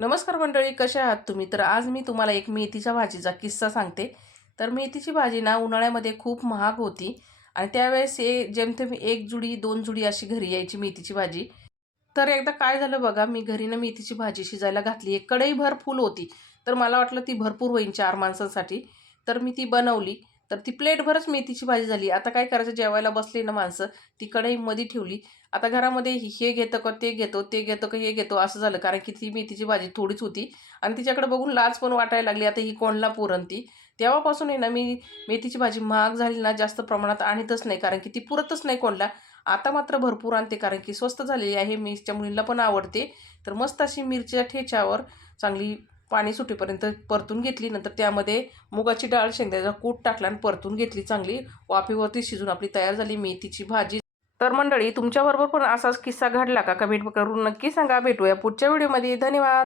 नमस्कार मंडळी, कशा आहात तुम्ही? तर आज मी तुम्हाला एक मेथीच्या भाजीचा किस्सा सांगते. तर मेथीची भाजी ना उन्हाळ्यामध्ये खूप महाग होती आणि त्यावेळेस जेमतेम एक जुडी 2 जुडी अशी घरी यायची मेथीची भाजी. तर एकदा काय झालं बघा, मी घरी ना मेथीची भाजी शिजायला घातली. एक कढईभर फुल होती. तर मला वाटलं ती भरपूर होईल 4 माणसांसाठी. तर मी ती बनवली. तर ती प्लेटभरच मेथीची भाजी झाली. आता काय करायचं, जेवायला बसली ना माणसं, ती कढईमध्ये ठेवली. आता घरामध्ये हे घेतं का ते घेतो, ते घेतो का हे घेतो असं झालं. कारण की ती मेथीची भाजी थोडीच होती आणि तिच्याकडे बघून लाज पण वाटायला लागली. आता ही कोणाला पुरण ती. तेव्हापासून आहे ना मी मेथीची भाजी महाग झाली ना जास्त प्रमाणात आणतच नाही. कारण की ती पुरतच नाही कोणाला. आता मात्र भरपूर आणते कारण की स्वस्त झालेली आहे. मिरच्या मुलींना पण आवडते. तर मस्त अशी मिरच्या ठेच्यावर चांगली पाणी सुटेपर्यंत परतून घेतली. नंतर त्यामध्ये मुगाची डाळ, शेंगदाण्याचा कूट टाकला आणि परतून घेतली चांगली. वाफेवरती शिजून आपली तयार झाली मेथीची भाजी. तर मंडळी, तुमच्याबरोबर पण असाच किस्सा घडला का? कमेंट करून नक्की सांगा. भेटूया पुढच्या व्हिडिओमध्ये. धन्यवाद.